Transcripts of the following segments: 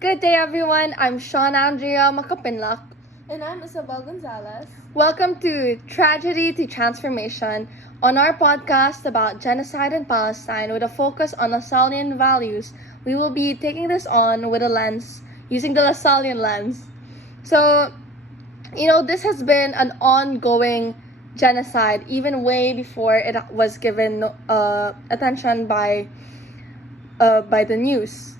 Good day, everyone. I'm Sean Andrea Makapinlak. And I'm Isabel Gonzalez. Welcome to Tragedy to Transformation, on our podcast about genocide in Palestine with a focus on Lasallian values. We will be taking this on with a lens, using the Lasallian lens. So, this has been an ongoing genocide, even way before it was given attention by the news.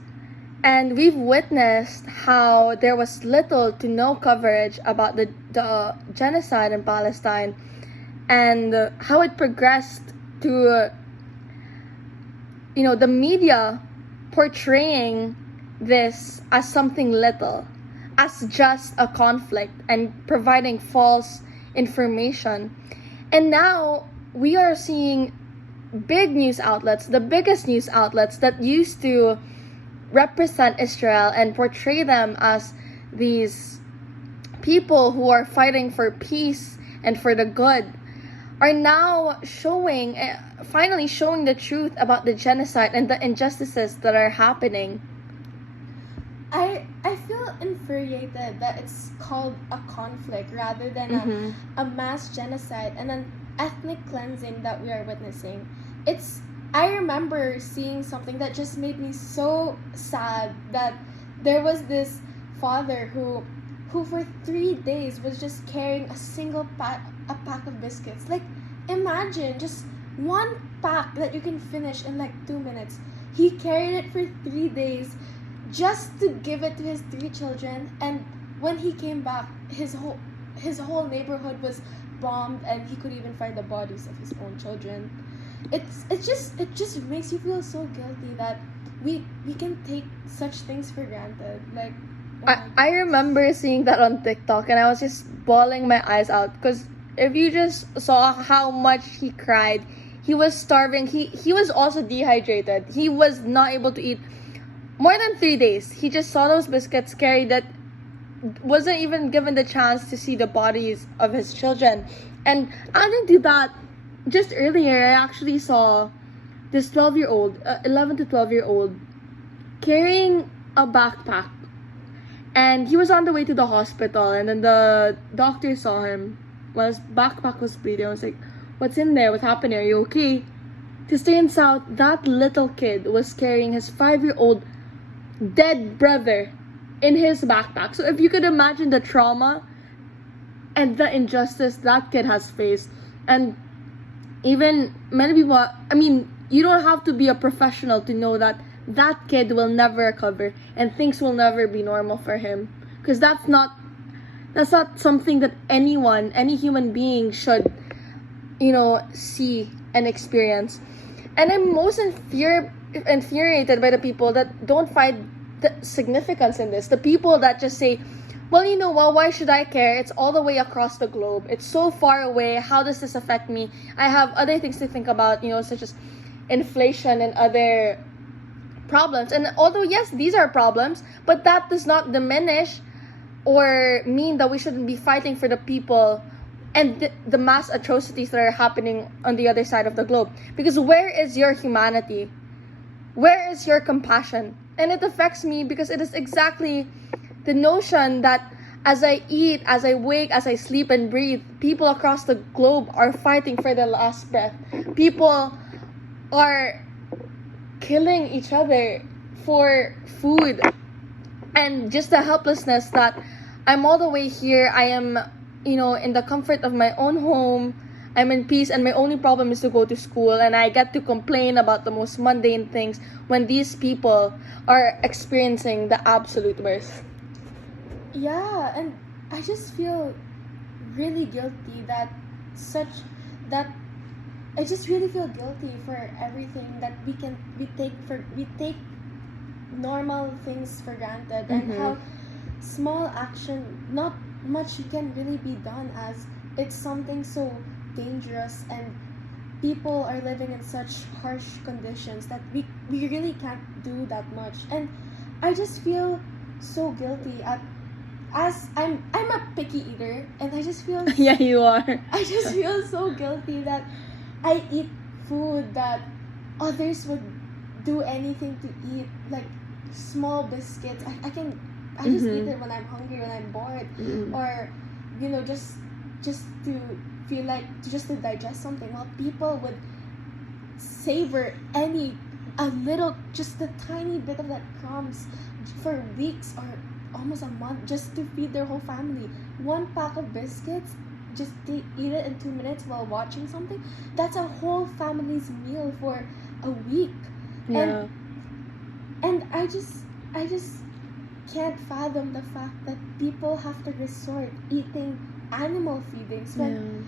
And we've witnessed how there was little to no coverage about the genocide in Palestine, and how it progressed to, the media portraying this as something little, as just a conflict, and providing false information. And now we are seeing big news outlets, the biggest news outlets that used to represent Israel and portray them as these people who are fighting for peace and for the good, are now finally showing the truth about the genocide and the injustices that are happening. I feel infuriated that it's called a conflict rather than a mass genocide and an ethnic cleansing that we are witnessing. I remember seeing something that just made me so sad, that there was this father who for 3 days was just carrying a pack of biscuits. Like, imagine just one pack that you can finish in like 2 minutes. He carried it for 3 days just to give it to his 3 children, and when he came back, his whole neighborhood was bombed and he could even find the bodies of his own children. It just makes you feel so guilty that we can take such things for granted. Like, I remember seeing that on TikTok, and I was just bawling my eyes out, because if you just saw how much he cried, he was starving. He was also dehydrated. He was not able to eat more than 3 days. He just saw those biscuits carried, that wasn't even given the chance to see the bodies of his children. And adding to that, just earlier, I actually saw this 11 to 12-year-old, carrying a backpack. And he was on the way to the hospital, and then the doctor saw him while his backpack was bleeding. I was like, "What's in there? What's happening? Are you okay?" Turns out that little kid was carrying his 5-year-old dead brother in his backpack. So if you could imagine the trauma and the injustice that kid has faced. And even many people, you don't have to be a professional to know that that kid will never recover and things will never be normal for him, because that's not something that any human being should see and experience. And I'm most infuriated by the people that don't find the significance in this, the people that just say, well, why should I care? It's all the way across the globe. It's so far away. How does this affect me? I have other things to think about, such as inflation and other problems. And although, yes, these are problems, but that does not diminish or mean that we shouldn't be fighting for the people and the mass atrocities that are happening on the other side of the globe. Because where is your humanity? Where is your compassion? And it affects me because it is exactly the notion that as I eat, as I wake, as I sleep and breathe, people across the globe are fighting for their last breath. People are killing each other for food. And just the helplessness that I'm all the way here. I am, in the comfort of my own home. I'm in peace, and my only problem is to go to school, and I get to complain about the most mundane things when these people are experiencing the absolute worst. yeah, and I just feel really guilty I just really feel guilty for everything that we take normal things for granted, and how small action, not much can really be done, as it's something so dangerous, and people are living in such harsh conditions that we really can't do that much. And I just feel so guilty as I'm a picky eater, and I just feel Yeah, you are. I just feel so guilty that I eat food that others would do anything to eat. Like, small biscuits. I just eat it when I'm hungry, when I'm bored, or just to feel like just to digest something. While people would savor just a tiny bit of that crumbs for weeks or almost a month just to feed their whole family. One pack of biscuits, just they eat it in 2 minutes while watching something. That's a whole family's meal for a week. Yeah. And I just can't fathom the fact that people have to resort eating animal feedings when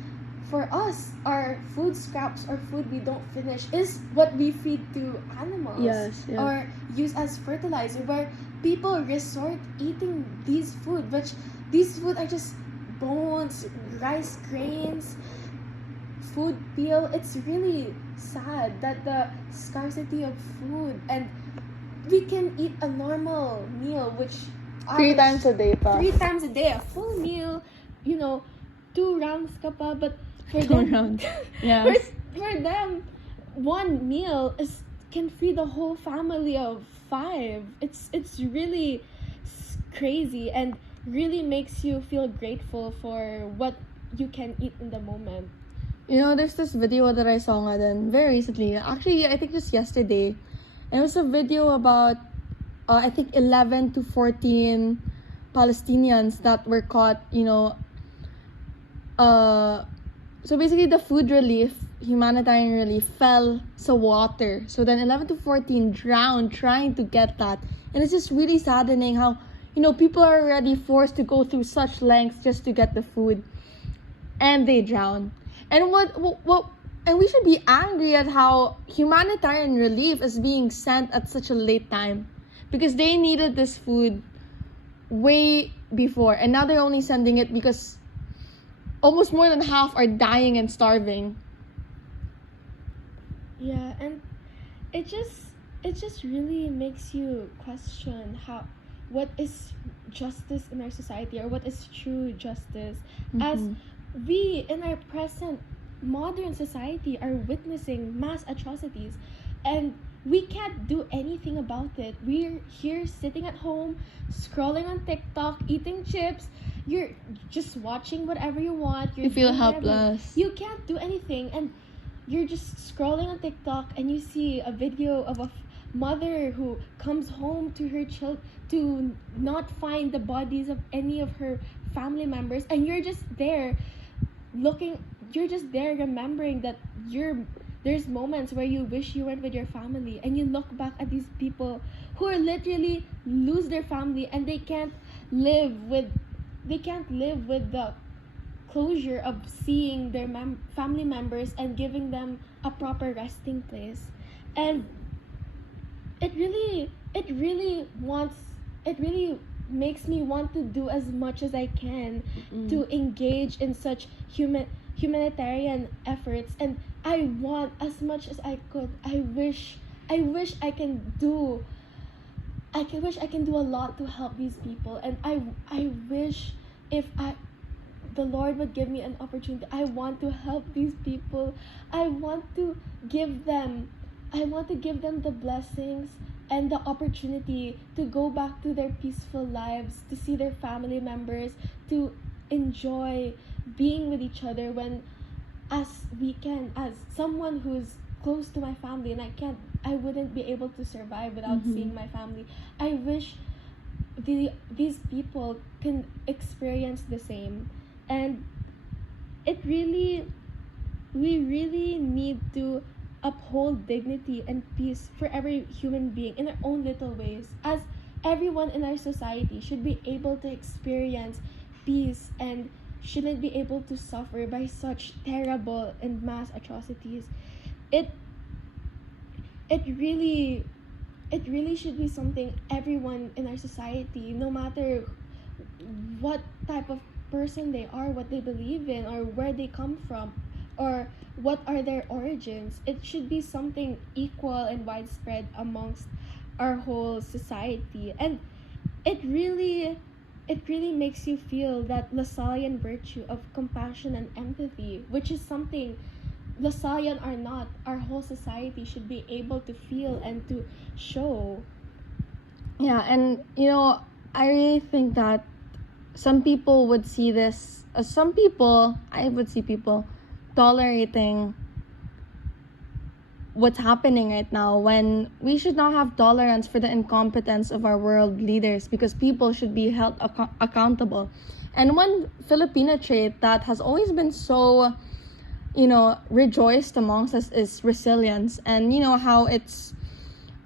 for us, our food scraps or food we don't finish is what we feed to animals. Yes. Or use as fertilizer, where people resort eating these food, which these food are just bones, rice grains, food peel. It's really sad that the scarcity of food, and we can eat a normal meal, which 3 times a day pa. 3 times a day, a full meal, 2 rounds ka pa, but for 2 them, rounds. Yeah. for them, one meal can feed the whole family of 5. It's really crazy, and really makes you feel grateful for what you can eat in the moment. There's this video that I saw nga then very recently. Actually, I think just yesterday. And it was a video about, I think 11 to 14 Palestinians that were caught, so basically the food relief, humanitarian relief, fell sa water. So then 11 to 14 drowned trying to get that. And it's just really saddening how, people are already forced to go through such lengths just to get the food. And they drown. And and we should be angry at how humanitarian relief is being sent at such a late time, because they needed this food way before, and now they're only sending it because almost more than half are dying and starving. Yeah, and it just really makes you question what is justice in our society, or what is true justice, as we in our present modern society are witnessing mass atrocities, and we can't do anything about it. We're here sitting at home, scrolling on TikTok, eating chips. You're just watching whatever you want. You feel helpless. You can't do anything, and you're just scrolling on TikTok, and you see a video of a mother who comes home to her child to not find the bodies of any of her family members, and you're just there remembering that there's moments where you wish you weren't with your family, and you look back at these people who are literally lose their family, and they can't live with the closure of seeing their family members and giving them a proper resting place. And it really makes me want to do as much as I can to engage in such humanitarian efforts, and I want as much as I could. I wish I can do a lot to help these people, and I wish if the Lord would give me an opportunity. I want to help these people. I want to give them the blessings and the opportunity to go back to their peaceful lives, to see their family members, to enjoy being with each other as someone who's close to my family, and I wouldn't be able to survive without seeing my family. I wish these people can experience the same, and we really need to uphold dignity and peace for every human being in their own little ways, as everyone in our society should be able to experience peace and shouldn't be able to suffer by such terrible and mass atrocities. It really should be something everyone in our society, no matter what type of person they are, what they believe in, or where they come from, or what are their origins, it should be something equal and widespread amongst our whole society. And it really makes you feel that Lasallian virtue of compassion and empathy, which is something Lasallian or not, our whole society should be able to feel and to show. Yeah, and I really think that some people would see this, I would see people tolerating what's happening right now, when we should not have tolerance for the incompetence of our world leaders, because people should be held accountable. And one Filipino trait that has always been so, rejoiced amongst us is resilience. And how it's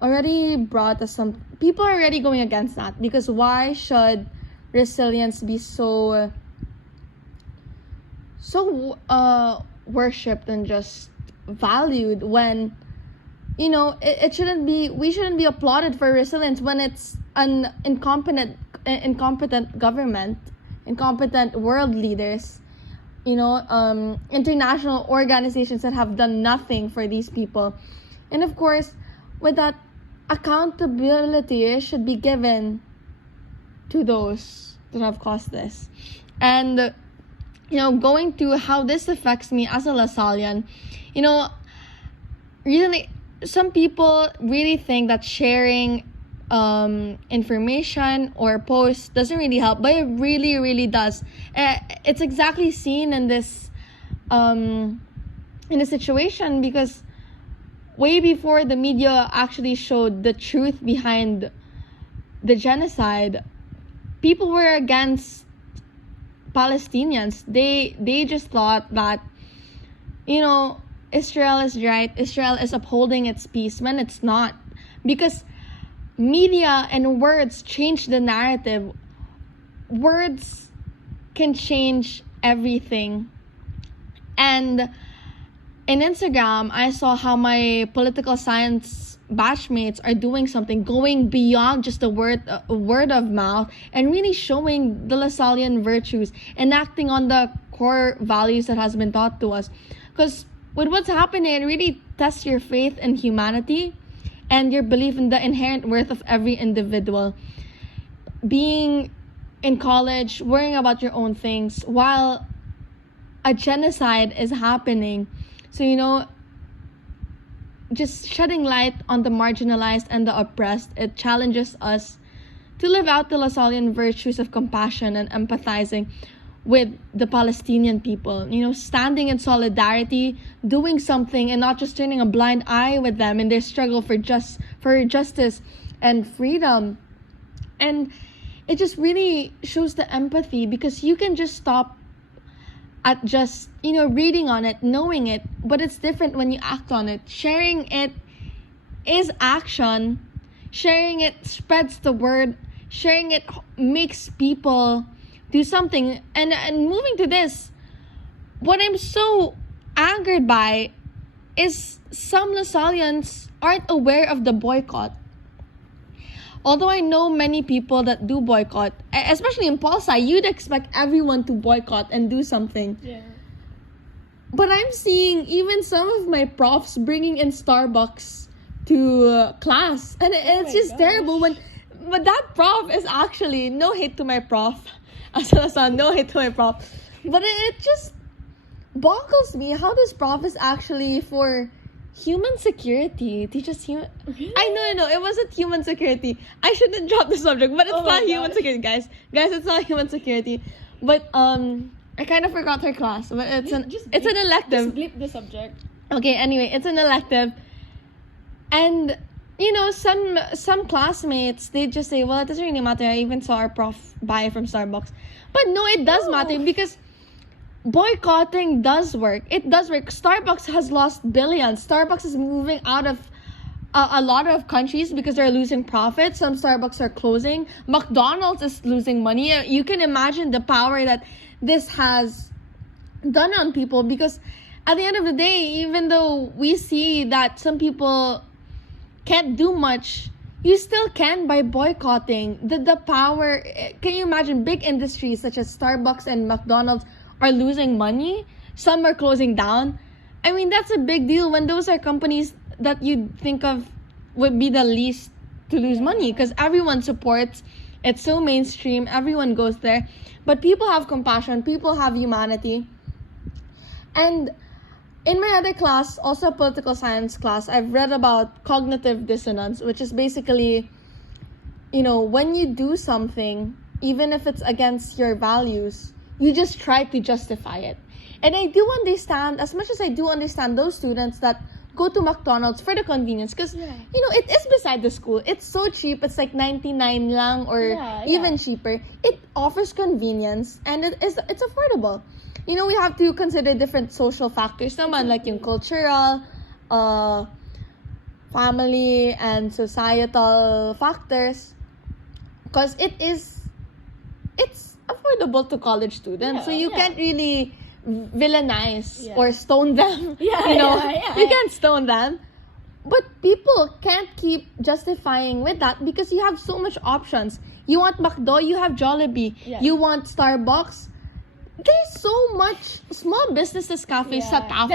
already brought us some people are already going against that, because why should resilience be so worshipped and just valued, when it shouldn't be, we shouldn't be applauded for resilience when it's an incompetent government, incompetent world leaders, international organizations that have done nothing for these people. And of course, with that, accountability should be given to those that have caused this. And going to how this affects me as a Lasallian, really, some people really think that sharing information or posts doesn't really help, but it really, really does. It's exactly seen in this situation, because way before the media actually showed the truth behind the genocide, people were against Palestinians. They just thought that Israel is right, Israel is upholding its peace, when it's not. Because media and words change the narrative. Words can change everything. And in Instagram, I saw how my political science batchmates are doing something, going beyond just a word of mouth, and really showing the Lasallian virtues, enacting on the core values that has been taught to us. Because with what's happening, it really tests your faith in humanity and your belief in the inherent worth of every individual. Being in college, worrying about your own things while a genocide is happening. So, just shedding light on the marginalized and the oppressed, it challenges us to live out the Lasallian virtues of compassion and empathizing with the Palestinian people, standing in solidarity, doing something, and not just turning a blind eye with them in their struggle for justice and freedom. And it just really shows the empathy, because you can just stop at just reading on it, knowing it, but it's different when you act on it. Sharing it is action. Sharing it spreads the word. Sharing it makes people do something. And moving to this, what I'm so angered by is some Lasallians aren't aware of the boycott. Although I know many people that do boycott, especially in Pol Sci, you'd expect everyone to boycott and do something. Yeah. But I'm seeing even some of my profs bringing in Starbucks to class, and it's just terrible. But that prof is actually, no hate to my prof, no hate to my prof, but it just boggles me how this prof is actually for human security. Teaches human. Really? I know. It wasn't human security. I shouldn't drop the subject, but it's not human security, guys. Guys, it's not human security. But I kind of forgot her class. But it's an elective. Just bleep the subject. Okay. Anyway, it's an elective, and some classmates, they just say, well, it doesn't really matter. I even saw our prof buy from Starbucks. But no, it does matter, because boycotting does work. It does work. Starbucks has lost billions. Starbucks is moving out of a lot of countries because they're losing profit. Some Starbucks are closing. McDonald's is losing money. You can imagine the power that this has done on people, because at the end of the day, even though we see that some people can't do much, you still can by boycotting. The power, can you imagine big industries such as Starbucks and McDonald's are losing money? Some are closing down. I mean, that's a big deal when those are companies that you'd think of would be the least to lose money, because everyone supports. It's so mainstream. Everyone goes there. But people have compassion. People have humanity. And in my other class, also political science class, I've read about cognitive dissonance, which is basically when you do something, even if it's against your values, you just try to justify it. And I do understand, as much as I do understand those students that go to McDonald's for the convenience, because it is beside the school. It's so cheap. It's like 99 lang or even cheaper. It offers convenience and it's affordable. We have to consider different social factors naman, like yung cultural, family, and societal factors. Because it's affordable to college students. So you can't really villainize or stone them. You can't stone them. But people can't keep justifying with that because you have so much options. You want McDo, you have Jollibee. You want Starbucks. There's so much small businesses, cafes that are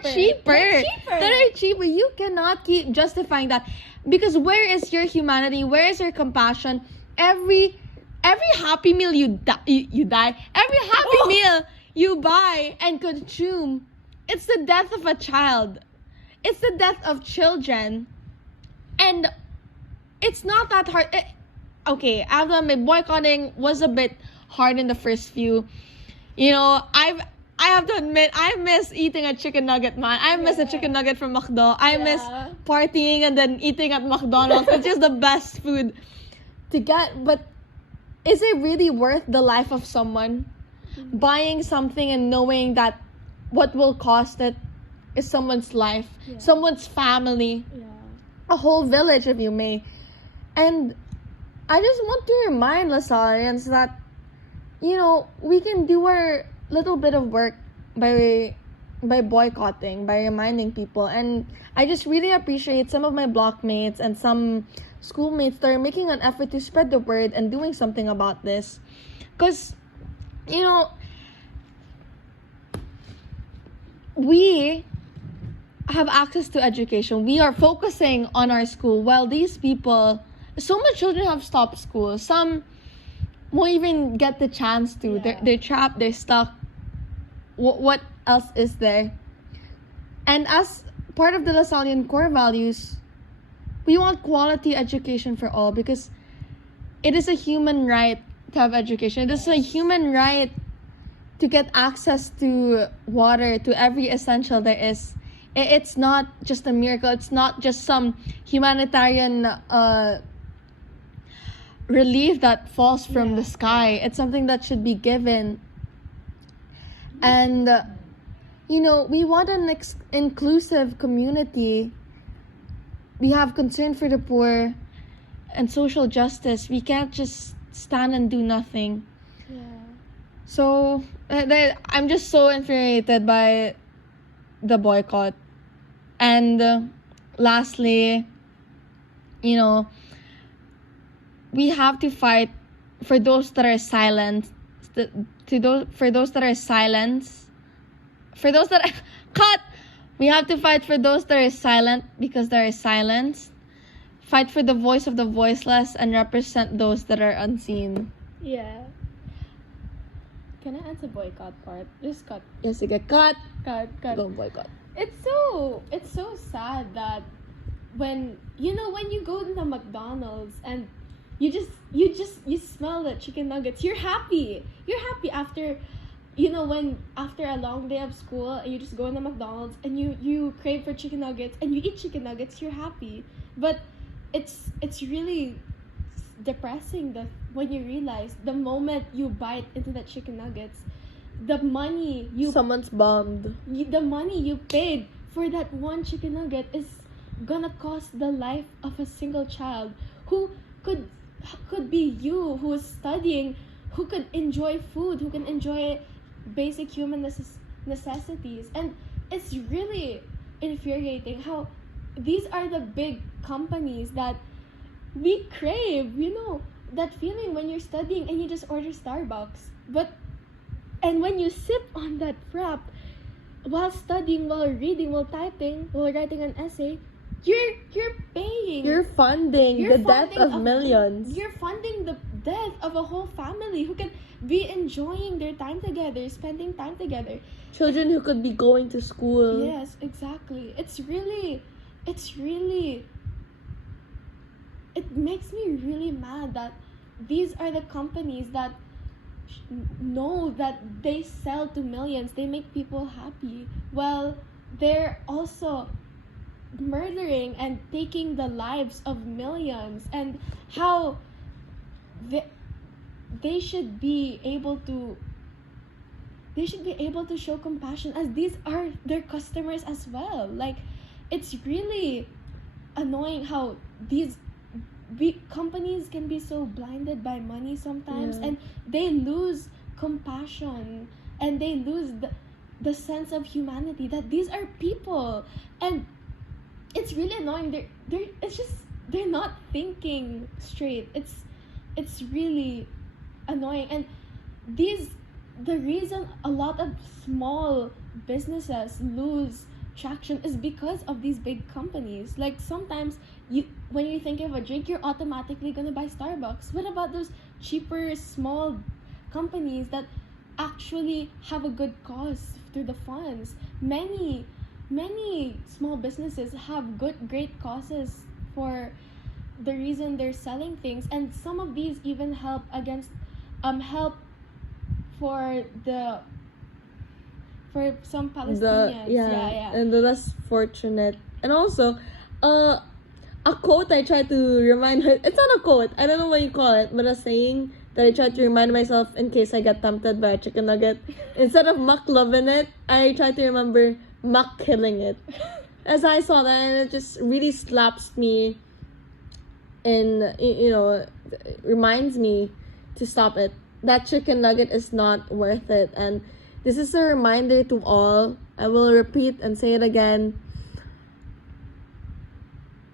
cheaper. That are cheaper. You cannot keep justifying that because where is your humanity? Where is your compassion? Every happy meal you die. Every happy meal you buy and consume, it's the death of a child. It's the death of children. And it's not that hard. Okay, after my boycotting was a bit hard in the first few. I have to admit, I miss eating a chicken nugget, man. I miss a chicken nugget from McDo. I miss partying and then eating at McDonald's, which is the best food to get. But is it really worth the life of someone? Buying something and knowing that what will cost it is someone's life, someone's family, a whole village, if you may. And I just want to remind Lasallians that, we can do our little bit of work by boycotting, by reminding people. And I just really appreciate some of my blockmates and some schoolmates that are making an effort to spread the word and doing something about this. Because, we have access to education. We are focusing on our school while these people, so many children have stopped school. Some won't even get the chance to. They're trapped, they're stuck. What else is there? And as part of the Lasallian core values, we want quality education for all because it is a human right to have education. It is a human right to get access to water, to every essential there is. It's not just a miracle. It's not just some humanitarian relief that falls from the sky. It's something that should be given. And, we want an inclusive community. We have concern for the poor and social justice. We can't just stand and do nothing. So, I'm just so infuriated by the boycott. And lastly, we have to fight for those that are silent. For those that are silenced. For those that are... Cut! We have to fight for those that are silent because they are silenced. Fight for the voice of the voiceless and represent those that are unseen. Yeah. Can I add the boycott part? Just cut. Yes, you get cut. Cut. Go boycott. It's so sad that when you go to the McDonald's and you smell the chicken nuggets, you're happy after after a long day of school and you just go in the McDonald's and you crave for chicken nuggets and you eat chicken nuggets, you're happy. But it's really depressing that when you realize the moment you bite into that chicken nuggets, the money someone's bummed. The money you paid for that one chicken nugget is gonna cost the life of a single child who could be you, who is studying, who could enjoy food, who can enjoy basic human necessities. And it's really infuriating how these are the big companies that we crave, that feeling when you're studying and you just order Starbucks. And when you sip on that frap while studying, while reading, while typing, while writing an essay, you're paying. You're funding the death of millions. You're funding the death of a whole family who can be enjoying their time together, spending time together. Children who could be going to school. Yes, exactly. It's really it makes me really mad that these are the companies that know that they sell to millions, they make people happy. Well, they're also murdering and taking the lives of millions, and how they, they should be able to show compassion, as these are their customers as well. Like, it's really annoying how these big companies can be so blinded by money sometimes, and they lose compassion, and they lose the sense of humanity, that these are people. And it's really annoying. They're not thinking straight. It's really annoying. And the reason a lot of small businesses lose traction is because of these big companies. Like, sometimes when you think of a drink, you're automatically gonna buy Starbucks. What about those cheaper small companies that actually have a good cause through the funds? Many small businesses have great causes for the reason they're selling things, and some of these even help for some Palestinians. And the less fortunate. And also, a quote I try to remind her. It's not a quote. I don't know what you call it, but a saying that I try to remind myself in case I get tempted by a chicken nugget. Instead of Muck loving it, I try to remember Muck killing it. As I saw that, and it just really slaps me. And reminds me to stop it. That chicken nugget is not worth it. And this is a reminder to all. I will repeat and say it again.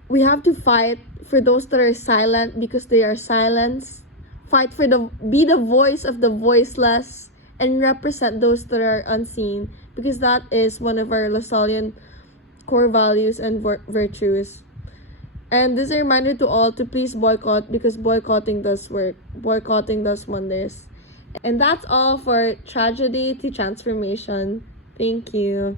We have to fight for those that are silent because they are silenced. Fight be the voice of the voiceless, and represent those that are unseen, because that is one of our Lasallian core values and virtues. And this is a reminder to all to please boycott, because boycotting does work. Boycotting does wonders. And that's all for Tragedy to Transformation. Thank you.